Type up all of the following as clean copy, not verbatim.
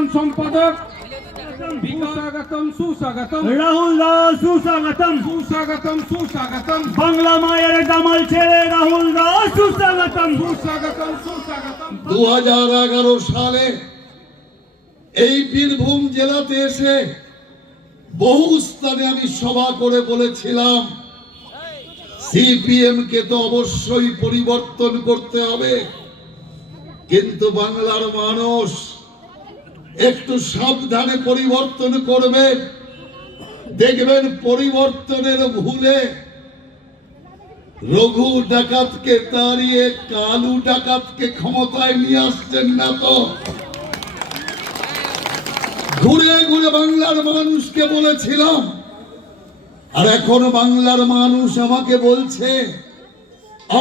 সাধারণ সম্পাদক সুস্বাগতম সুস্বাগতম রাহুল দাস সুস্বাগতম সুস্বাগতম সুস্বাগতম বাংলা মায়ের দামাল ছেড়ে রাহুল দাস সুস্বাগতম সুস্বাগতম সুস্বাগতম 2011 সালে এই বীরভূম জেলাতে এসে বহু স্থানে আমি সভা করে বলেছিলাম সিপিএম কে তো অবশ্যই পরিবর্তন করতে হবে, কিন্তু বাংলার মানুষ একটু সাবধানে পরিবর্তন করবে। দেখবেন পরিবর্তনের ভুলে রঘু ডাকাতকে তাড়িয়ে কালু ডাকাতকে ক্ষমতায় নিয়ে আসছেন না তো। ঘুরে ঘুরে বাংলার মানুষকে বলেছিলাম, আর এখন বাংলার মানুষ আমাকে বলছে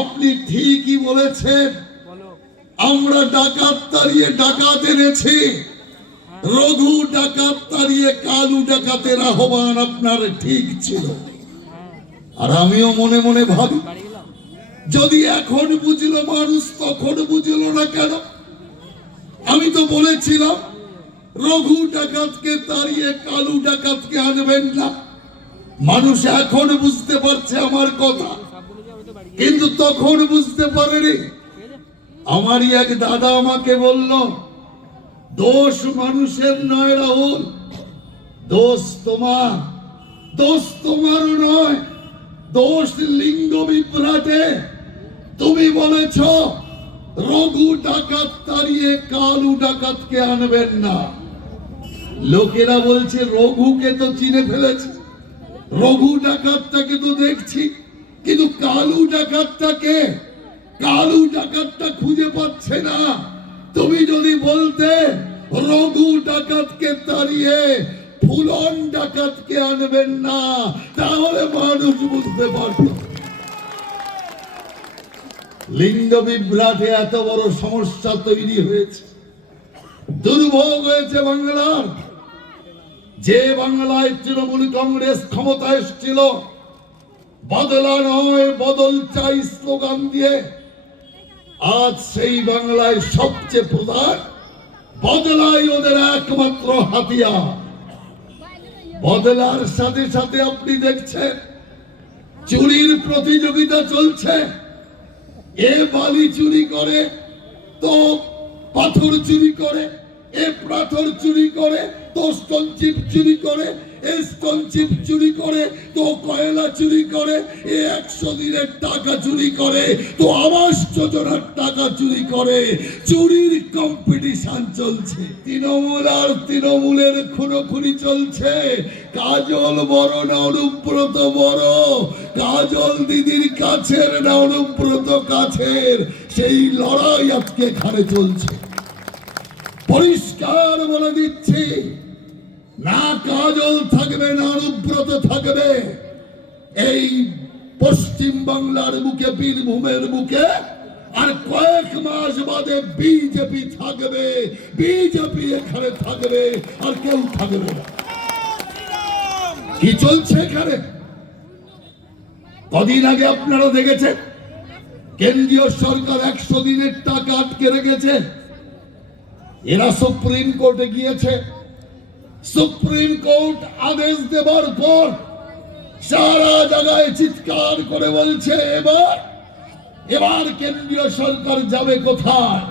আপনি ঠিকই বলেছেন, আমরা ডাকাত তাড়িয়ে ডাকাত এনেছি, রঘু ডাকাত তাড়িয়ে কালু ডাকাতের আহ্বান আপনার ঠিক ছিল। আর আমিও মনে মনে ভাবি, যদি এখন বুঝলো মানুষ তখন বুঝলো না কেন? আমি তো বলেছিলাম রঘু ডাকাতকে তাড়িয়ে কালু ডাকাতকে আনবেন না। মানুষ এখন বুঝতে পারছে আমার কথা, কিন্তু তখন বুঝতে পারেনি। আমারই এক দাদা আমাকে বলল, দোষ মানুষের নয় রাহুল, দোষ তোমার, দোষ তোমার নয়, দোষ লিঙ্গ বিভ্রাটে। তুমি বলেছ রঘু ডাকাত তাড়িয়ে কালু ডাকাতকে আনবেন না। লোকেরা বলছে রঘুকে তো চিনে ফেলেছে, রঘু ডাকাতটাকে তো দেখছি, কিন্তু কালু ডাকাতটাকে, কালু ডাকাতটা খুঁজে পাচ্ছে না। তুমি যদি বলতে রঘু ডাকাতকে তাড়িয়ে ফুলন ডাকাতকে আনবেন না, তাহলে মানুষ বুঝতে পারত। লিঙ্গ বিভ্রাটে এত বড় সমস্যা তৈরি হয়েছে, দুর্ভোগ হয়েছে বাংলার। যে বাংলায় তৃণমূল কংগ্রেস ক্ষমতা এসেছিল, বদলা নয় বদল চাই স্লোগান দিয়ে, আজ সেই বাংলায় সবচেয়ে প্রধান বদলাই ওদের একমাত্র হাতিয়ার। বদলার সাথে সাথে আপনি দেখছেন চুরির প্রতিযোগিতা চলছে। এ বালি চুরি করে তো পাথর চুরি করে, এ পাথর চুরি করে তো স্টোন চিপ চুরি করে, এ স্টোন চিপ চুরি করে তো কয়লা চুরি করে, এ 100 দিনের টাকা চুরি করে তো আবাস যোজনার টাকা চুরি করে। চুরির কম্পিটিশন চলছে। তৃণমূল আর তৃণমূলের খুনোখুনি চলছে। কাজল বড় না অনুব্রত বড়, কাজল দিদির কাছের না অনুব্রত কাছের, সেই লড়াই আজকে এখানে চলছে। পরিষ্কার বলে দিচ্ছি, না কাজল থাকবে না অনুব্রত থাকবে এই পশ্চিম বাংলার বুকে, বীরভূমের বুকে। আর কয়েক মাস বাদে বিজেপি থাকবে, বিজেপি এখানে থাকবে, আর কেউ থাকবে না। কি চলছে এখানে? কদিন আগে আপনারা দেখেছেন কেন্দ্রীয় সরকার 100 দিনের টাকা আটকে রেখেছে। এরা সুপ্রিম কোর্টে গিয়েছে, সুপ্রিম কোর্ট আদেশ দেবার পর সারা জায়গায় চিৎকার করে বলছে এবার কেন্দ্রীয় সরকার যাবে কোথায়?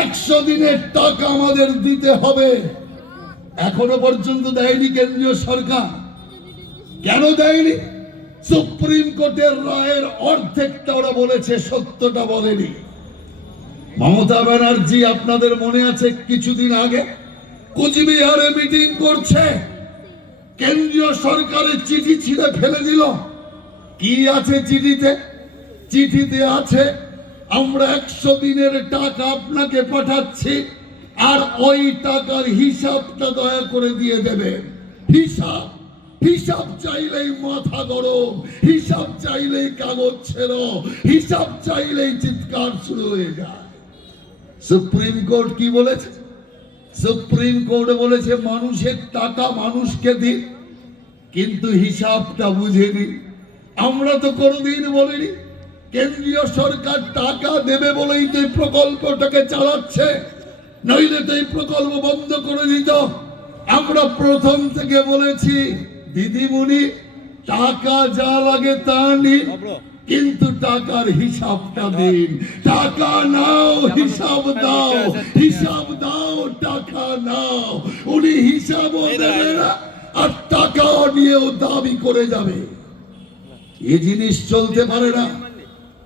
100 দিনের টাকা আমাদের দিতে হবে। এখনো পর্যন্ত দেয়নি কেন্দ্রীয় সরকার। কেন দেয়নি? সুপ্রিম কোর্টের রায়ের অর্ধেকটা ওরা বলেছে, সত্যটা বলেনি। মমতা ব্যানার্জি, আপনাদের মনে আছে কিছুদিন আগে কুচবিহারে মিটিং করছে, কেন্দ্রীয় সরকারের চিঠি ছিঁড়ে ফেলে দিল। কি আছে চিঠিতে? চিঠিতে আছে আমরা 100 দিনের টাকা আপনাকে পাঠাচ্ছি, আর ওই টাকার হিসাবটা দয়া করে দিয়ে দেবেন। হিসাব হিসাব চাইলেই মাথা গরম, হিসাব চাইলেই কাগজ ছেড়ো, হিসাব চাইলেই চিৎকার শুরু হয়ে যায়। সুপ্রিম কোর্ট কি বলেছে? সুপ্রিম কোর্ট বলেছে মানুষের টাকা মানুষকে দিন, কিন্তু হিসাবটা বুঝে নিন। আমরা তো কোনোদিন বলিনি কেন্দ্রীয় সরকার টাকা দেবে বলেই তো এই প্রকল্পটাকে চালাচ্ছে। নইলে তো এই প্রকল্প বন্ধ করে দিত। আমরা প্রথম থেকে বলেছি দিদিমণি টাকা যা লাগে তা নিন, কিন্তু টাকার হিসাবটা দিন। টাকা নাও, হিসাব দাও, হিসাব দাও, টাকা নাও। উনি হিসাবও দেবে না আর টাকাও নিয়েও দাবি করে যাবে। এই জিনিস চলতে পারে না।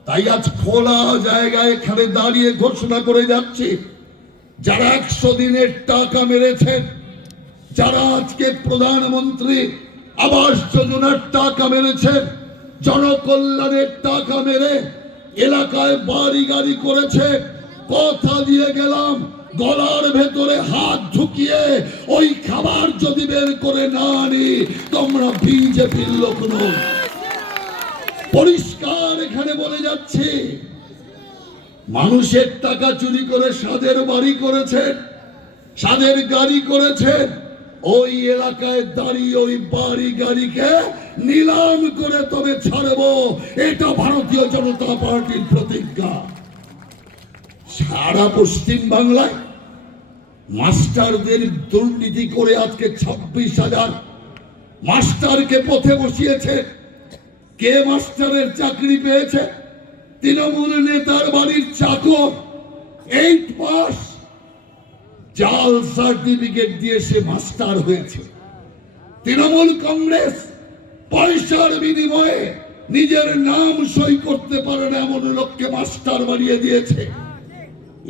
তাই আজ খোলা জায়গায় এখানে দাঁড়িয়ে ঘোষণা করে যাচ্ছি, যারা 100 দিনের টাকা মেরেছেন, যারা আজকে প্রধানমন্ত্রী আবাস যোজনার টাকা মেরেছেন, জনকল্যাণের টাকা মেরে এলাকায় বাড়ি গাড়ি করেছে, কথা দিয়ে গেলাম গলার ভেতরে হাত ঢুকিয়ে ওই খাবার যদি বের করে না আনি তোমরা বিজেপির লোক নও। পরিষ্কার এখানে বলে যাচ্ছে, মানুষের টাকা চুরি করে সাদের বাড়ি করেছেন, সাদের গাড়ি করেছেন, ওই এলাকায় দাঁড়িয়ে ওই বাড়ি গাড়িকে নিলাম করে তবে ছাড়বো। এটা ভারতীয় জনতা পার্টির প্রতিজ্ঞা। সারা পশ্চিম বাংলায় মাস্টারদের দুর্নীতি করে আজকে 26,000 মাস্টারকে পথে বসিয়েছে। কে মাস্টারের চাকরি পেয়েছে? তৃণমূল নেতার বাড়ির চাকর, 8 পাস, জাল সার্টিফিকেট দিয়ে সে মাস্টার হয়েছে। তৃণমূল কংগ্রেস পয়সার বিনিময়ে নিজের নাম সই করতে পারে না এমন লোককে মাস্টার বানিয়ে দিয়েছে।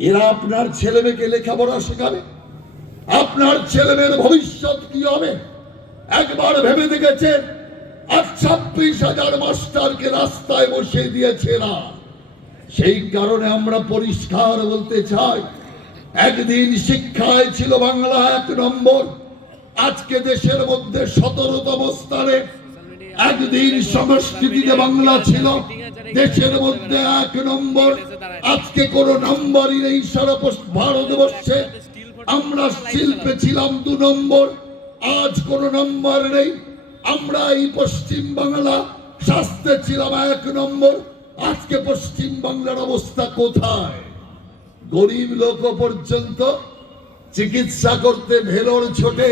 এরা আপনার ছেলে মেয়েকে লেখাপড়া শেখাবে? আপনার ছেলে মেয়ের ভবিষ্যৎ কি হবে একবার ভেবে দেখেছেন? আর 26,000 মাস্টারকে রাস্তায় বসিয়ে দিয়েছে এরা। সেই কারণে আমরা পরিষ্কার বলতে চাই, একদিন শিক্ষায় ছিল বাংলা 1 নম্বর, আজকে দেশের মধ্যে 17তম স্থানে। একদিন সংস্কৃতিতে বাংলা ছিল দেশের মধ্যে 1 নম্বর, আজকে কোন নাম্বারই নেই সারা ভারতবর্ষে। আমরা শিল্পে ছিলাম 2 নম্বর, আজ কোন নাম্বার নেই। আমরা এই পশ্চিম বাংলা স্বাস্থ্যে ছিলাম 1 নম্বর, আজকে পশ্চিম বাংলার অবস্থা কোথায়? গরিব লোক পর্যন্ত চিকিৎসা করতে ভেলোর ছোটে,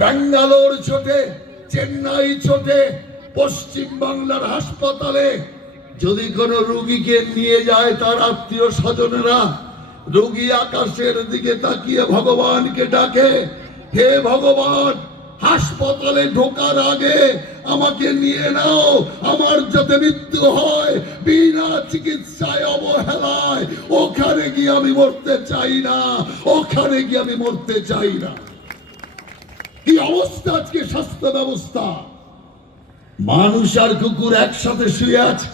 ব্যাঙ্গালোর ছোটে, চেন্নাই ছোটে। পশ্চিম বাংলার হাসপাতালে যদি কোনো রোগীকে নিয়ে যায় তার আত্মীয় স্বজনেরা, রোগী আকাশের দিকে তাকিয়ে ভগবানকে ডাকে, হে ভগবান, হাসপাতালে ঢোকার আগে আমাকে নিয়ে নাও, আমার যাতে মৃত্যু হয় বিনা চিকিৎসায় অবহেলায়। ওখানে গিয়ে আমি মরতে চাই না, ওখানে গিয়ে আমি মরতে চাই না। কি অবস্থা আজকে স্বাস্থ্য ব্যবস্থা! মানুষ আর কুকুর একসাথে শুয়ে আছে,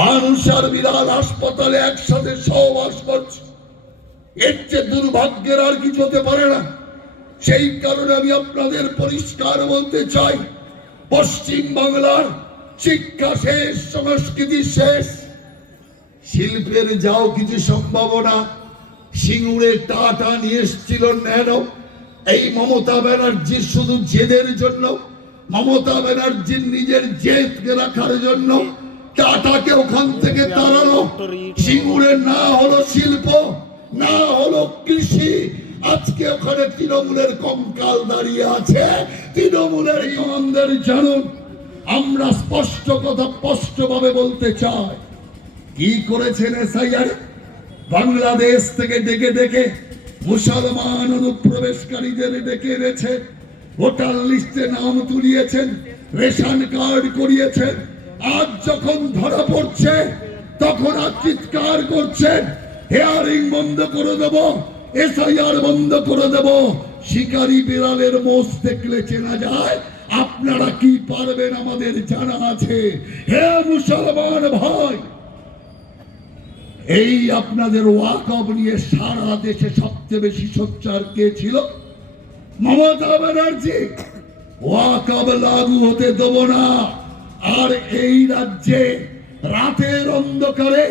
মানুষ আর বিড়াল হাসপাতালে একসাথে সহবাস করছে। এর চেয়ে দুর্ভাগ্যের আর কিছু হতে পারে না। সেই কারণে আমি আপনাদের পরিষ্কার বলতে চাই, পশ্চিম বাংলার শিক্ষা শেষ, সংস্কৃতি শেষ। শিল্পের যাও কিছু সম্ভাবনা সিঙ্গুরে টাটা নিয়ে এসেছিল ন্যানো। এই মমতা ব্যানার্জি শুধু জেদের জন্য, মমতা ব্যানার্জির নিজের জেদকে রাখার জন্য টাটাকে ওখান থেকে তাড়ানো। সিঙ্গুরে না হলো শিল্প, না হলো কৃষি, আজকে ওখানে তৃণমূলের কঙ্কাল দাঁড়িয়ে আছে। তৃণমূলের ইমানদার জানুন, আমরা স্পষ্ট কথা স্পষ্টভাবে বলতে চাই। কি করেছেন এসআইআর? বাংলাদেশ থেকে ডেকে ডেকে মুসলমান অনুপ্রবেশকারীদের ডেকে এনেছে, ভোটার লিস্টে নাম তুলিয়েছেন, রেশন কার্ড করিয়েছেন। আজ যখন ধরা পড়ছে তখন আজ চিৎকার করছেন হেয়ারিং বন্ধ করে দেব, এসআইআর বন্ধ করে দেব। শিকারী বিড়ালের মোষ দেখলে চেনা যায়। আপনারা কি পারবেন আমাদের জানা আছে। হে মুসলমান ভাই, এই আপনাদের ওয়াকফ নিয়ে সারা দেশে সবচেয়ে বেশি সোচ্চার কে ছিল? মমতা ব্যানার্জি। ওয়াকফ লাগু হতে দেব না। আর এই রাজ্যে রাতের অন্ধকারে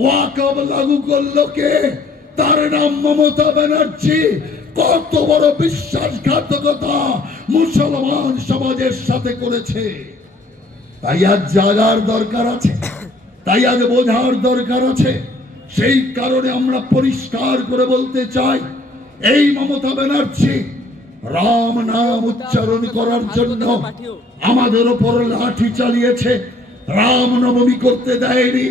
ওয়াকফ লাগু করলো কে? তার নাম মমতা ব্যানার্জি। কত বড় বিশ্বাসঘাতকতা মুসলমান সমাজের সাথে করেছে। তাই আজ জাগার দরকার আছে, তাই আজ বোঝার দরকার আছে। সেই কারণে আমরা পরিষ্কার করে বলতে চাই, এই মমতা ব্যানার্জি রাম নাম উচ্চারণ করার জন্য আমাদের ওপর লাঠি চালিয়েছে, রাম নবমী করতে দেয়নি।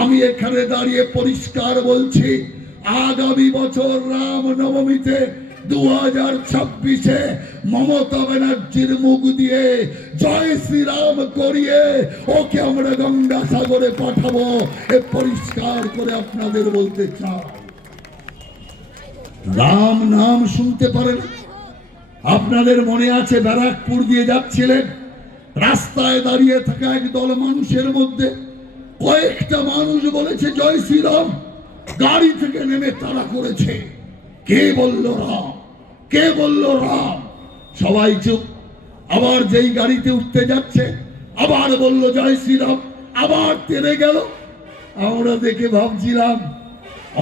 আমি এখানে দাঁড়িয়ে পরিষ্কার বলছি, আগামী বছর রাম নবমীতে 2026-এ মমতা ব্যানার্জির মুখ দিয়ে জয় শ্রীরাম করিয়ে ওকে আমরা গঙ্গাসাগরে পাঠাবো। এ পরিষ্কার করে আপনাদের বলতে চাই। রাম নাম শুনতে পারেন? আপনাদের মনে আছে ব্যারাকপুর দিয়ে যাচ্ছিলেন, রাস্তায় দাঁড়িয়ে থাকা একদল মানুষের মধ্যে কয়েকটা মানুষ বলেছে জয় শ্রীরাম, গাড়ি থেকে নেমে তারা করেছে। কে বলল রাম? কে বলল রাম? সবাই চুপ। আবার যেই গাড়িতে উঠতে যাচ্ছে আবার বলল জয় শ্রীরাম, আবার তেড়ে গেল। আমরা দেখে ভাবছিলাম,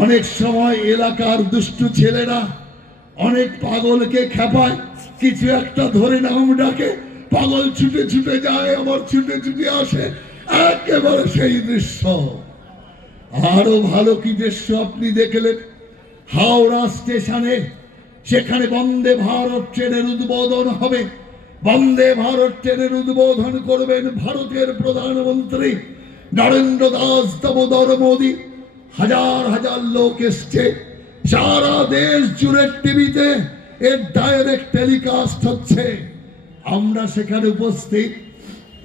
অনেক সময় এলাকার দুষ্টু ছেলেরা অনেক পাগলকে খেপায়, কিছু একটা ধরে নাম ডাকে, পাগল ছুটে ছুটে যায়, আবার ছুটে ছুটে আসে, একেবারে সেই দৃশ্য। আরো ভালো কি দৃশ্য আপনি দেখলেন হাওড়া স্টেশনে, সেখানে বন্দে ভারত ট্রেনের উদ্বোধন হবে। বন্দে ভারত ট্রেনের উদ্বোধন করবেন ভারতের প্রধানমন্ত্রী নরেন্দ্র দাস দামোদর মোদী। হাজার হাজার লোক এসছে, সারা দেশ জুড়ে টিভিতে এর ডাইরেক্ট টেলিকাস্ট হচ্ছে। আমরা সেখানে উপস্থিত,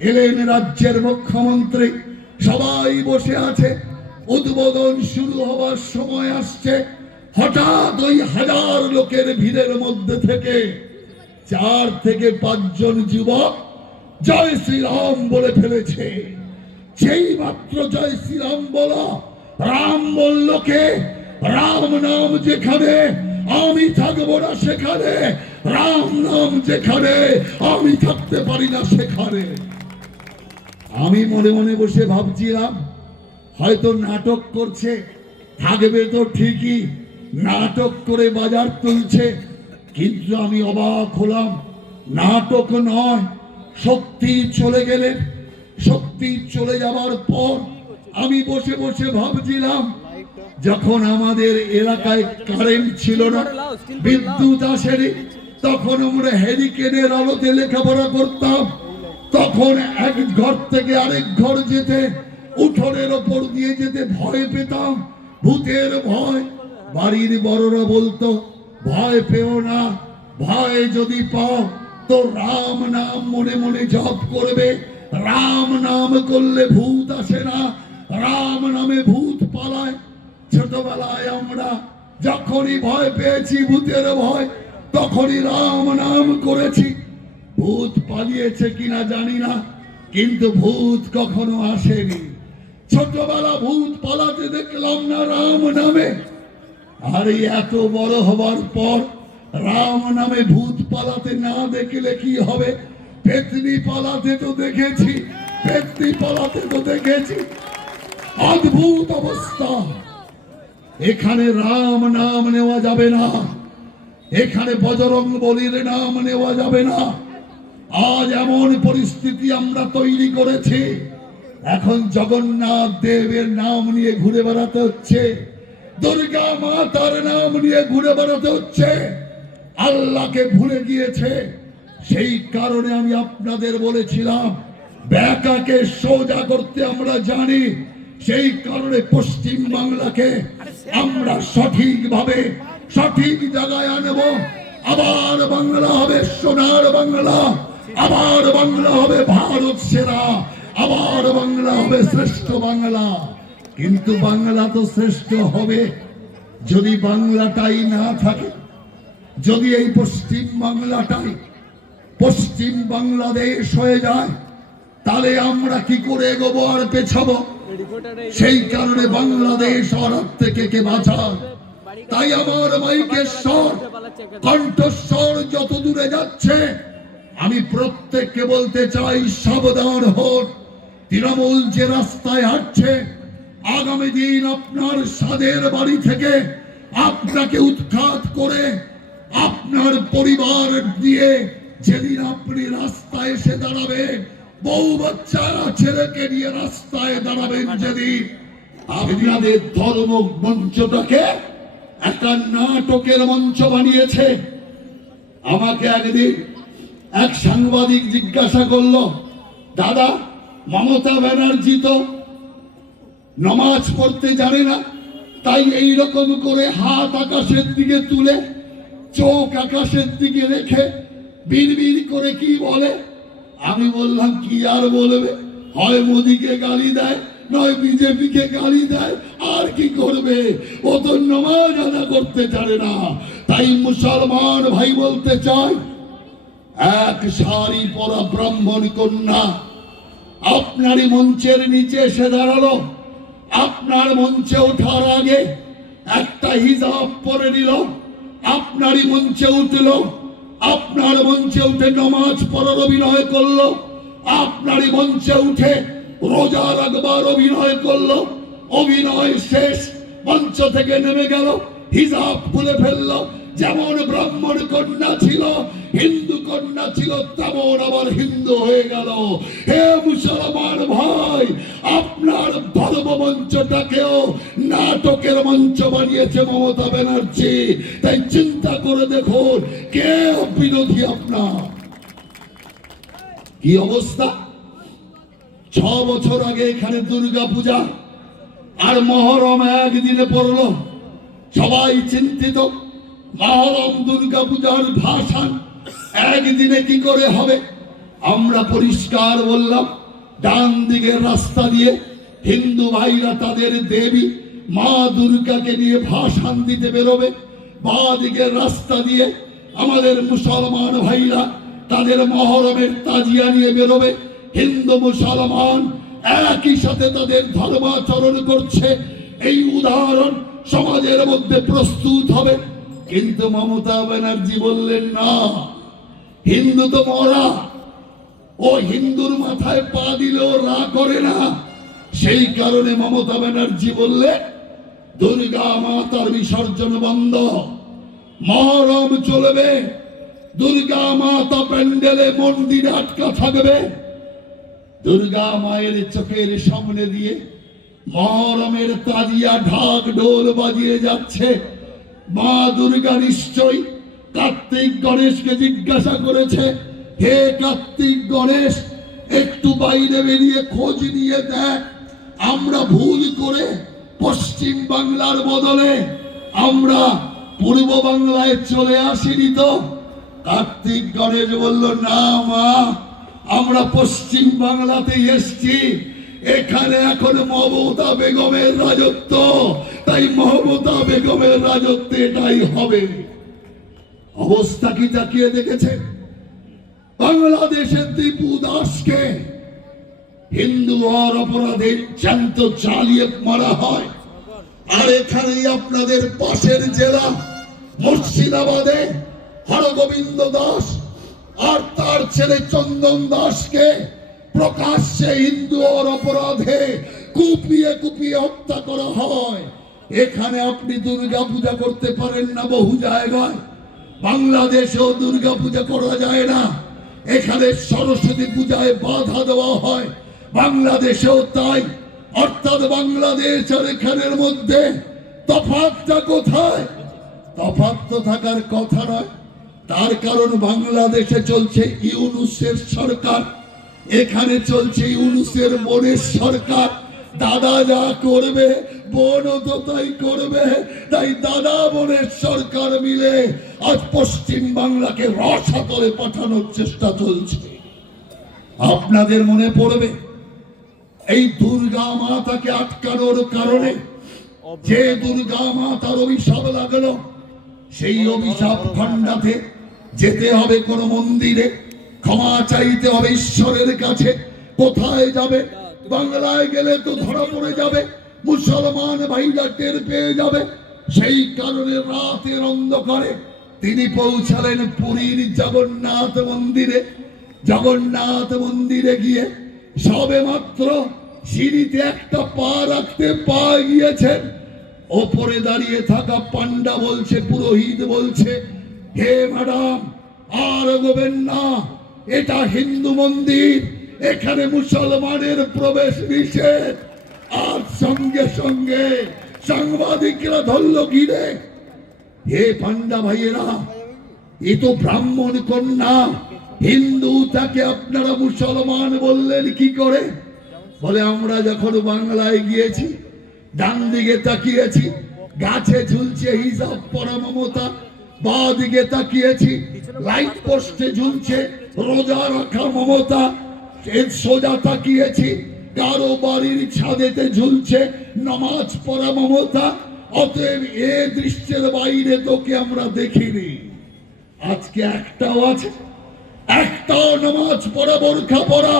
এলেন রাজ্যের মুখ্যমন্ত্রী, সবাই বসে আছে। উদ্বোধন শুরু হবার সময় আসছে, হঠাৎ ওই হাজার লোকের ভিড়ের মধ্যে থেকে 4 থেকে 5 জন যুবক জয় শ্রীরাম বলে ফেলেছে। সেই মাত্র জয় শ্রীরাম বলা, রাম বলল কে? রাম নাম যেখানে, আমি থাকবো না সেখানে। রাম নাম যেখানে, আমি থাকতে পারি না সেখানে। আমি মনে মনে বসে ভাবছিলাম, হয়তো নাটক করছে, থাকবে তো ঠিকই, নাটক করে বাজার তুলছে। কিন্তু আমি অবাক হলাম, নাটক নয়, সত্যি চলে গেলেন। সত্যি চলে যাওয়ার পর আমি বসে বসে ভাবছিলাম, যখন আমাদের এলাকায় কারেন্ট ছিল না, বিদ্যুৎ আসেনি, তখন আমরা হ্যারিকেনের আলোতে লেখাপড়া করতাম। তখন এক ঘর থেকে আরেক ঘর যেতে, উঠোনের ওপর দিয়ে যেতে ভয় পেতাম, ভূতের ভয়। বাড়ির বড়রা বলতো, ভয় পেও না, ভয় যদি পাও তো রাম নাম মনে মনে জপ করবে। রাম নাম করলে ভূত আসে না, রাম নামে ভূত পালায়। ছোটবেলায় আমরা যখনই ভয় পেয়েছি, ভূতের ভয়, তখনই রাম নাম করেছি। ভূত পালিয়েছে কিনা জানি না, কিন্তু ভূত কখনো আসেনি। ছোটবেলা ভূত পালাতে দেখলাম না রাম নামে। আর এত বড় হবার পর রাম নামে ভূত পালাতে না দেখলে কি হবে? পেতনি পালাতে তো দেখেছি, পেতনি পালাতে তো দেখেছি। অদ্ভুত অবস্থা। এখানে রাম নাম নেওয়া যাবে না, এখানে বজরং বলির নাম নেওয়া যাবে না। আজ এমন পরিস্থিতি আমরা তৈরি করেছি, এখন জগন্নাথ দেবের নাম নিয়ে ঘুরে বেড়াতে হচ্ছে, দুর্গা মাতার নাম নিয়ে ঘুরে বেড়াতে হচ্ছে। আল্লাহকে ভুলে গিয়েছে। সেই কারণে আমি আপনাদের বলেছিলাম, ব্যাকাকে সোজা করতে আমরা জানি। সেই কারণে পশ্চিম বাংলাকে আমরা সঠিকভাবে সঠিক জায়গায় আনব। আবার বাংলা হবে সোনার বাংলা, আবার বাংলা হবে ভারত সেরা, আবার বাংলা হবে শ্রেষ্ঠ বাংলা। কিন্তু বাংলা তো শ্রেষ্ঠ হবে যদি বাংলাটাই না থাকে, যদি এই পশ্চিম বাংলাটাই পশ্চিম বাংলাদেশ হয়ে যায়, তাহলে আমরা কি করে এগোবো আর পেছাবো? সেই কারণে বাংলাদেশ আর থেকে কে বাঁচান। তাই আমার মাইকের স্বর, কণ্ঠস্বর যত দূরে যাচ্ছে, আমি প্রত্যেককে বলতে চাই, সাবধান হন। তৃণমূল যে রাস্তায় হাঁটছে, আগামী দিন আপনার সাদের বাড়ি থেকে আপনাকে উৎখাত করে আপনার পরিবার দিয়ে যেদিন আপনি রাস্তায় এসে দাঁড়াবেন, বউ বাচ্চারা ছেলেকে নিয়ে রাস্তায় দাঁড়াবেন যেদিন, আপনাদের ধর্ম মঞ্চটাকে একটা নাটকের মঞ্চ বানিয়েছে। আমাকে একদিন এক সাংবাদিক জিজ্ঞাসা করলো, দাদা মমতা ব্যানার্জি তো নমাজ পড়তে জানে না, তাই এই রকম করে হাত আকাশের দিকে তুলে চোখ আকাশের দিকে রেখে বিড়বিড় করে কি বলে? আমি বললাম কি আর বলবে, হয় মোদিকে গালি দেয়, নয় বিজেপিকে গালি দেয়, আর কি করবে? ও তো নামাজ আদা করতে জানে না। তাই মুসলমান ভাই বলতে চাই, এক শাড়ি পরা ব্রাহ্মণ কন্যা আপনারই মঞ্চের নিচে এসে দাঁড়ালো, আপনার মঞ্চে ওঠার আগে একটা হিজাব পরে নিল, আপনারই মঞ্চে উঠলো, আপনার মঞ্চে উঠে নামাজ পড়ার অভিনয় করলো, আপনারই মঞ্চে উঠে রোজা রাখবার অভিনয় করলো। অভিনয় শেষ, মঞ্চ থেকে নেমে গেল, হিজাব খুলে ফেললো। যেমন ব্রাহ্মণ কন্যা ছিল, হিন্দু কন্যা ছিল, তেমন আবার হিন্দু হয়ে গেল। হে মুসলমান ভাই, আপনার ধর্ম মঞ্চটাকেও নাটকের মঞ্চ বানিয়েছে মমতা ব্যানার্জি। তাই চিন্তা করে দেখুন কে বিরোধী আপনার। কি অবস্থা? 6 বছর আগে এখানে দুর্গা পূজা আর মহরম একদিনে পড়লো, সবাই চিন্তিত মহরম দুর্গা পূজার ভাসান একদিনে কি করে হবে? আমরা পরিষ্কার বললাম, ডান দিকের রাস্তা দিয়ে হিন্দু ভাইরা তাদের দেবী মা দুর্গাকে নিয়ে ভাসান দিতে বেরোবে, বাঁ দিকের রাস্তা দিয়ে আমাদের মুসলমান ভাইরা তাদের মহরমের তাজিয়া নিয়ে বেরোবে। হিন্দু মুসলমান একই সাথে তাদের ধর্মাচরণ করছে, এই উদাহরণ সমাজের মধ্যে প্রস্তুত হবে। কিন্তু মমতা ব্যানার্জি বললেন না, হিন্দু তো মরা, ও হিন্দুর মাথায় পা দিলেও রা করে না। সেই কারণে মমতা ব্যানার্জি বললেন দুর্গা মাতার বিসর্জন বন্ধ, মহরম চলবে, দুর্গা মাতা প্যান্ডেলে মন্দিরে আটকা থাকবে। দুর্গা মায়ের চোখের সামনে দিয়ে মহরমের তাজিয়া ঢাক ঢোল বাজিয়ে যাচ্ছে। মা দুর্গা নিশ্চয় কার্তিক গণেশকে জিজ্ঞাসা করেছে, হে কার্তিক গণেশ, একটু বাইরে বেরিয়ে খোঁজ নিয়ে দেখ, আমরা ভুল করে পশ্চিম বাংলার বদলে আমরা পূর্ব বাংলায় চলে আসিনি তো? কার্তিক গণেশ বলল, না মা, আমরা পশ্চিম বাংলাতে এসছি, এখানে এখন মমতা বেগমের রাজত্ব, তাই মমতা বেগমের রাজত্বে এটাই হবে। অবস্থা কি তাকিয়ে দেখেছেন? বাংলাদেশের দীপু দাসকে হিন্দু হওয়ার অপরাধে জ্যান্ত জ্বালিয়ে মারা হয়, আর এখানেই আপনাদের পাশের জেলা মুর্শিদাবাদে হরগোবিন্দ দাস আর তার ছেলে চন্দন দাসকে প্রকাশ্যে হিন্দু হওয়ার অপরাধে কুপিয়ে কুপিয়ে হত্যা করা হয়। এখানে আপনি দুর্গা পূজা করতে পারেন না বহু জায়গায়, বাংলাদেশেও দুর্গা পূজা করা যায় না, এখানে সরস্বতী পূজায় বাধা দেওয়া হয়, বাংলাদেশেও তাই। অর্থাৎ বাংলাদেশ আর এখানের মধ্যে তফাৎটা কোথায়? তফাৎ তো থাকার কথা নয়। তার কারণ বাংলাদেশে চলছে ইউনূসের সরকার, এখানে চলছে ইউনূসের বোনের সরকার। দাদা যা করবে বোনও তো তাই করবে, তাই দাদা বোনের সরকার মিলে আজ পশ্চিম বাংলাকে রসাতলে পাঠানোর চেষ্টা চলছে। আপনাদের মনে পড়বে এই দুর্গা মাতাকে আটকানোর কারণে যে দুর্গা মাতার অভিশাপ লাগলো, সেই অভিশাপ খণ্ডাতে যেতে হবে কোন মন্দিরে, ক্ষমা চাইতে হবে ঈশ্বরের কাছে। কোথায় যাবে? বাংলায় গেলে তো ধরা পড়ে যাবে, মুসলমান ভাইরা টের পেয়ে যাবে। সেই কারণে রাতের অন্ধকারে তিনি পৌঁছালেন পুরীর জগন্নাথ মন্দিরে। জগন্নাথ মন্দিরে গিয়ে সবে মাত্র সিঁড়িতে একটা পা রাখতে পা গিয়েছেন, ওপরে দাঁড়িয়ে থাকা পান্ডা বলছে, পুরোহিত বলছে, হে ম্যাডাম আর গোবেন না, এটা হিন্দু মন্দির, এখানে মুসলমানের প্রবেশ নিষেধ। আর সঙ্গে সঙ্গে সাংবাদিকরা ধরল ঘিরে। হে পান্ডা ভাইয়েরা, এ তো ব্রাহ্মণ কন্যা, হিন্দু, তাকে আপনারা মুসলমান বললেন কি করে? বলে আমরা যখন বাংলায় গিয়েছি, ডান দিকে তাকিয়েছি, গাছে ঝুলছে হিজাব পরা মমতা, বাঁ দিকে তাকিয়েছি, লাইট পোস্টে ঝুলছে রোজা রাখা মমতা, সোজা তাকিয়েছি, কারো বাড়ির ছাদেতে ঝুলছে নামাজ পড়া মমতা। অতএব এ দৃশ্যের বাইরে তোকে আমরা দেখিনি। আজকে একটাও আছে? একটাও নামাজ পড়া বোরখা পড়া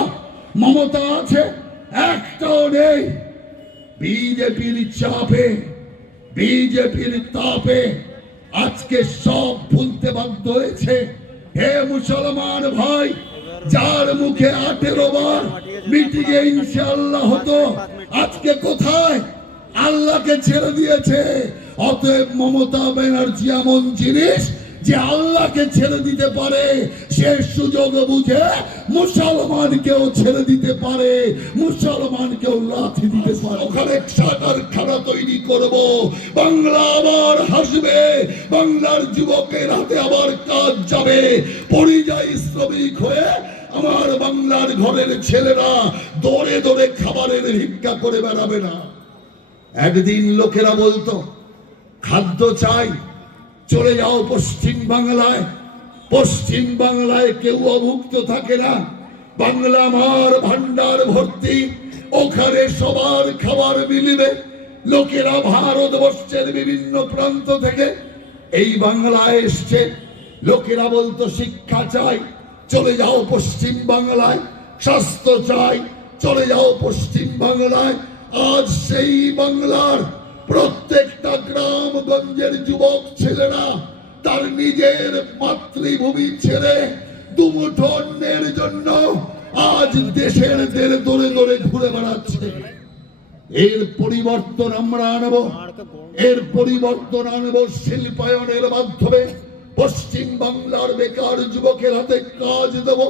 মমতা আছে? একটাও নেই। বিজেপির চাপে, বিজেপির তাপে আজকে সব ভুলতে বাধ্য হয়েছে। হে মুসলমান ভাই, যার মুখে 18 বার মিটিংয়ে ইনশাআল্লাহ হতো, আজকে কোথায়? আল্লাহকে ছেড়ে দিয়েছে। অতএব মমতা ব্যানার্জি এমন জিনিস যে আল্লাহকে ছেড়ে দিতে পারে, সে সুযোগ বুঝে মুসলমানকেও ছেড়ে দিতে পারে, মুসলমানকেও লাথি দিতে পারে। ওখানে কারখানা তৈরি করব, বাংলা আবার হাসবে, বাংলার যুবকের হাতে আবার কাজ যাবে। পরিযায়ী শ্রমিক হয়ে আমার বাংলার ঘরের ছেলেরা দৌড়ে দৌড়ে খাবারের ভিক্ষা করে বেড়াবে না। একদিন লোকেরা বলতো খাদ্য চাই, চলে যাও পশ্চিম বাংলায়। পশ্চিম বাংলায় কেউ অভুক্ত থাকে না, বাংলা মার ভান্ডার ভর্তি, ওখানে সবার খাবার মিলবে। লোকেরা ভারতবর্ষের বিভিন্ন প্রান্ত থেকে এই বাংলায় এসছে। লোকেরা বলতো শিক্ষা চাই, চলে যাও পশ্চিম বাংলায়। স্বাস্থ্য চাই, চলে যাও পশ্চিম বাংলায়। আজ সেই বাংলার প্রত্যেকটা গ্রামগঞ্জের যুবক ছেলেরা তার নিজের মাতৃভূমি ছেড়ে দুমুঠো অন্যের জন্য আজ দেশের দেড় দৌড়ে দৌড়ে ঘুরে বেড়াচ্ছে। এর পরিবর্তন আমরা আনবো, এর পরিবর্তন আনবো শিল্পায়নের মাধ্যমে। পশ্চিম বাংলার বেকার যুবকের হাতে কাজ দেব।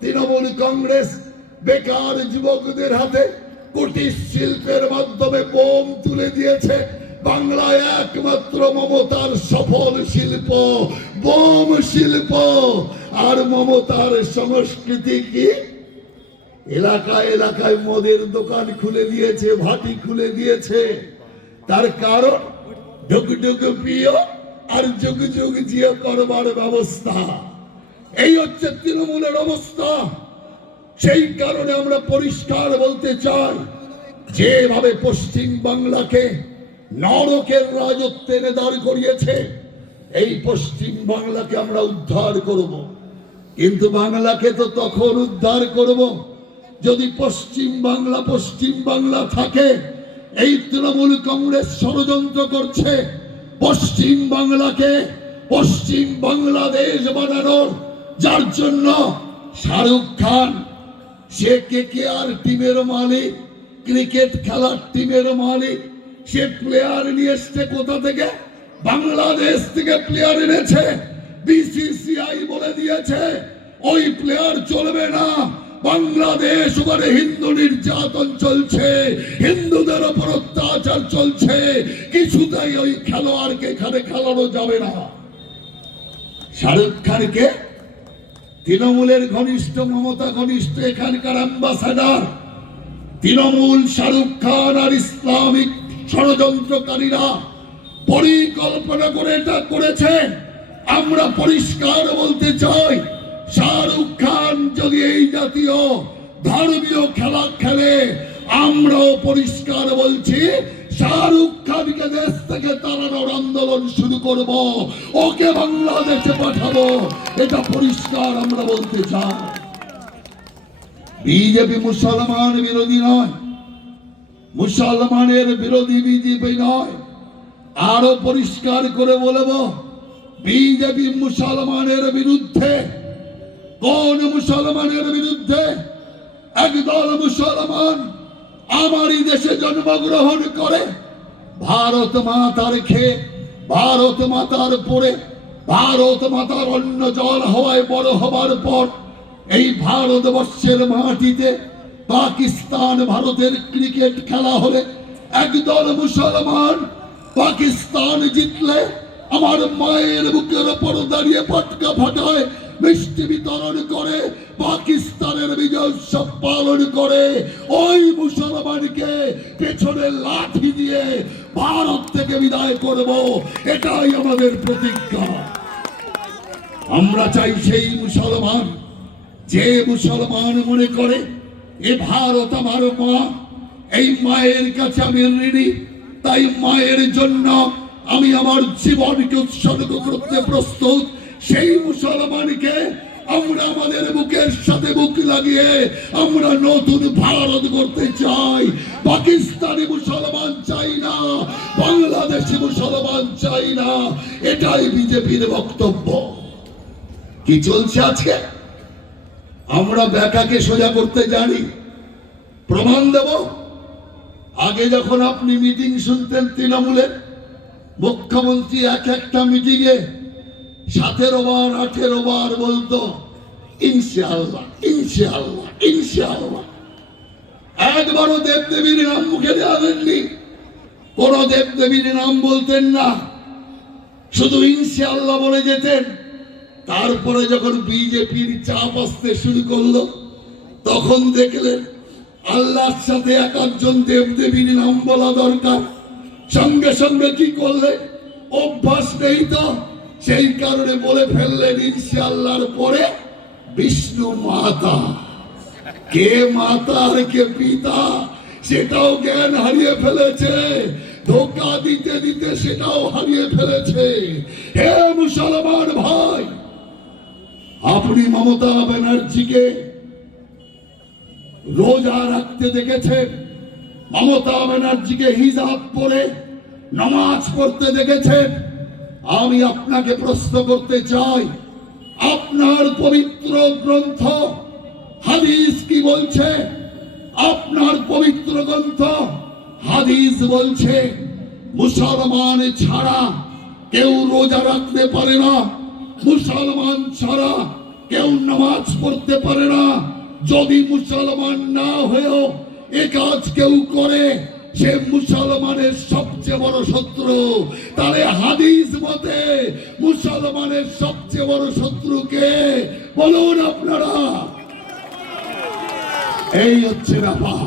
তৃণমূল কংগ্রেস বেকার যুবকদের হাতে কুটির শিল্পের মাধ্যমে বোম তুলে দিয়েছে। বাংলায় একমাত্র মমতার সফল শিল্প বোম শিল্প। আর মমতার সংস্কৃতি কি? এলাকায় এলাকায় মদের দোকান খুলে দিয়েছে, ভাটি খুলে দিয়েছে। তার কারণ ডুক পিও আর যুগ যুগ জিও করবার ব্যবস্থা। এই হচ্ছে তৃণমূলের অবস্থা। সেই কারণে আমরা পরিষ্কার বলতে চাই, যেভাবে পশ্চিম বাংলাকে নরকের রাজত্বে দাঁড় করিয়েছে, এই পশ্চিম বাংলাকে আমরা উদ্ধার করব। কিন্তু বাংলাকে তো তখন উদ্ধার করব যদি পশ্চিম বাংলা থাকে। এই তৃণমূল কংগ্রেস ষড়যন্ত্র করছে পশ্চিম বাংলাকে পশ্চিম বাংলাদেশ বানানোর, যার জন্য শাহরুখ খান সে KKR টিমের মালিক, ক্রিকেট খেলার টিমের মালিক, সে প্লেয়ার নিয়ে এসছে কোথা থেকে? বাংলাদেশ থেকে প্লেয়ার এনেছে। BCCI বলে দিয়েছে ওই প্লেয়ার চলবে না। বাংলাদেশ ওখানে হিন্দু নির্যাতন চলছে, হিন্দুদের উপর অত্যাচার চলছে, কিছুতেই ওই খেলোয়াড়কে এখানে খেলানো যাবে না। শাহরুখ খানকে তৃণমূলের ঘনিষ্ঠ, মমতা ঘনিষ্ঠ এখানকার অ্যাম্বাসাডার তৃণমূল, শাহরুখ খান আর ইসলামিক ষড়যন্ত্রকারীরা পরিকল্পনা করে এটা করেছে। আমরা পরিষ্কার বলতে চাই, শাহরুখ খান যদি এই জাতীয় ধর্মীয় খেলা খেলে, আমরাও পরিষ্কার বলছি শাহরুখ খানকে দেশ থেকে তাড়ানোর আন্দোলন শুরু করব, ওকে বাংলাদেশে পাঠাবো। এটা পরিষ্কার আমরা বলতে চাই। বিজেপি মুসলমান বিরোধী নয়, মুসলমানের বিরোধী বিজেপি নয়। আরো পরিষ্কার করে বলবো, বিজেপি মুসলমানের বিরুদ্ধে। কোন মুসলমানের বিরুদ্ধে? একদল মুসলমান আমারই দেশে জন্মগ্রহণ করে, ভারত মাতার খেয়ে, ভারত মাতার পরে, ভারত মাতার অন্ন জল হওয়ায় বড় হবার পর এই ভারতবর্ষের মাটিতে পাকিস্তান ভারতের ক্রিকেট খেলা হলে একদল মুসলমান পাকিস্তান জিতলে আমার মায়ের বুকের উপর দাঁড়িয়ে পটকা ফাটায়, মিষ্টি বিতরণ করে, পাকিস্তানের বিজয় উৎসব পালন করে। ওই মুসলমানকে পেছনে লাঠি দিয়ে ভারত থেকে বিদায় করব, এটাই আমাদের প্রতিজ্ঞা। আমরা চাই সেই মুসলমান, যে মুসলমান মনে করে এ ভারত আমার মা, এই মায়ের কাছে আমি ঋণী, তাই মায়ের জন্য আমি আমার জীবনকে উৎসর্গ করতে প্রস্তুত। সেই মুসলমানকে আমরা আমাদের বুকের সাথে বুক লাগিয়ে আমরা নতুন ভারত করতে চাই। পাকিস্তানি মুসলমান চাই না, বাংলাদেশি মুসলমান চাই না, এটাই বিজেপির বক্তব্য। কি চলছে আজকে? আমরা ব্যাটাকে সোজা করতে জানি, প্রমাণ দেব। আগে যখন আপনি মিটিং শুনতেন তৃণমূলের, মুখ্যমন্ত্রী এক একটা মিটিংয়ে 17 বার 18 বার বলতো ইনশাআল্লাহ ইনশাআল্লাহ ইনশাআল্লাহ। একবারও দেবদেবীর নাম মুখে আনেননি, কোন দেবদেবীর নাম বলতেন না, শুধু ইনশাআল্লাহ বলে যেতেন। তারপরে যখন বিজেপির চাপ আসতে শুরু করলো, তখন দেখলেন আল্লাহর সাথে এক একজন দেবদেবীর নাম বলা দরকার। সঙ্গে সঙ্গে কি করলে, অভ্যাস নেই তো, সেই কারণে বলে ফেললেন ইনশাআল্লাহর পরে বিষ্ণু মাতা। কে মাতা আর কে পিতা সেটাও জ্ঞান হারিয়ে ফেলেছে, ধোঁকা দিতে দিতে সেটাও হারিয়ে ফেলেছে। হে মুসলমান ভাই, আপনি মমতা ব্যানার্জিকে রোজা রাখতে দেখেছেন, মমতা ব্যানার্জিকে হিজাব পরে নামাজ পড়তে দেখেছেন। আমি আপনাকে প্রশ্ন করতে চাই, আপনার পবিত্র গ্রন্থ হাদিস কি বলছে? আপনার পবিত্র গ্রন্থ হাদিস বলছে মুসলমান ছাড়া কেউ রোজা রাখতে পারে না, মুসলমান ছাড়া কেউ নামাজ পড়তে পারে না। যদি মুসলমান না হয়েও এ কাজ কেউ করে, সে মুসলমানের সবচেয়ে বড় শত্রু। তাহলে হাদিস মতে মুসলমানের সবচেয়ে বড় শত্রুকে বলুন আপনারা। এই হচ্ছে ব্যাপার।